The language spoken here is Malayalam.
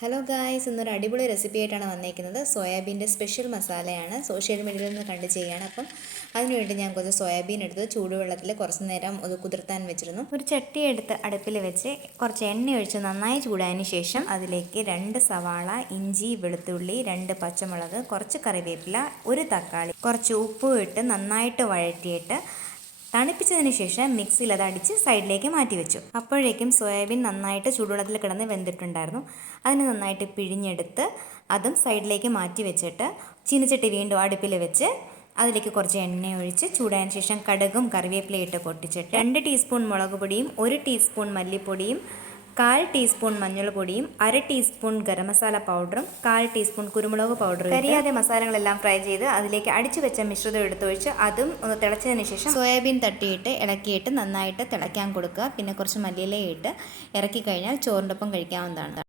ഹലോ ഗായ്സ്, ഇന്നൊരു അടിപൊളി റെസിപ്പി ആയിട്ടാണ് വന്നേക്കുന്നത്. സോയാബീൻ്റെ സ്പെഷ്യൽ മസാലയാണ്. സോഷ്യൽ മീഡിയയിൽ നിന്ന് കണ്ട് ചെയ്യുകയാണ്. അപ്പം അതിനുവേണ്ടി ഞാൻ കുറച്ച് സോയാബീൻ എടുത്ത് ചൂടുവെള്ളത്തിൽ കുറച്ച് നേരം അത് കുതിർത്താൻ വെച്ചിരുന്നു. ഒരു ചട്ടി എടുത്ത് അടുപ്പിൽ വെച്ച് കുറച്ച് എണ്ണ ഒഴിച്ച് നന്നായി ചൂടായതിന് ശേഷം അതിലേക്ക് 2 സവാള, ഇഞ്ചി, വെളുത്തുള്ളി, 2 പച്ചമുളക്, കുറച്ച് കറിവേപ്പില, ഒരു തക്കാളി, കുറച്ച് ഉപ്പും ഇട്ട് നന്നായിട്ട് വഴറ്റിയിട്ട് തണുപ്പിച്ചതിന് ശേഷം മിക്സിയിൽ അത് അടിച്ച് സൈഡിലേക്ക് മാറ്റി വെച്ചു. അപ്പോഴേക്കും സോയാബീൻ നന്നായിട്ട് ചൂടുവെള്ളത്തിൽ കിടന്ന് വെന്തിട്ടുണ്ടായിരുന്നു. അതിന് നന്നായിട്ട് പിഴിഞ്ഞെടുത്ത് അതും സൈഡിലേക്ക് മാറ്റി വെച്ചിട്ട് ചീനച്ചട്ടി വീണ്ടും അടുപ്പിൽ വെച്ച് അതിലേക്ക് കുറച്ച് എണ്ണ ഒഴിച്ച് ചൂടായതിന് ശേഷം കടുകും കറിവേപ്പിലയും ഇട്ട് പൊട്ടിച്ചിട്ട് 2 ടീസ്പൂൺ മുളക് പൊടിയും 1 ടീസ്പൂൺ മല്ലിപ്പൊടിയും 1/4 ടീസ്പൂൺ മഞ്ഞൾപ്പൊടിയും 1/2 ടീസ്പൂൺ ഗരം മസാല പൗഡറും 1/4 ടീസ്പൂൺ കുരുമുളക് പൗഡറും കരിയാതെ മസാലകളെല്ലാം ഫ്രൈ ചെയ്ത് അതിലേക്ക് അടിച്ചു വെച്ച മിശ്രിതം എടുത്തൊഴിച്ച് അതും ഒന്ന് തിളച്ചതിന് ശേഷം സോയാബീൻ തട്ടിയിട്ട് ഇളക്കിയിട്ട് നന്നായിട്ട് തിളയ്ക്കാൻ കൊടുക്കുക. പിന്നെ കുറച്ച് മല്ലിയില ഇട്ട് ഇറക്കി കഴിഞ്ഞാൽ ചോറിൻ്റെ ഒപ്പം കഴിക്കാവുന്നതാണ്.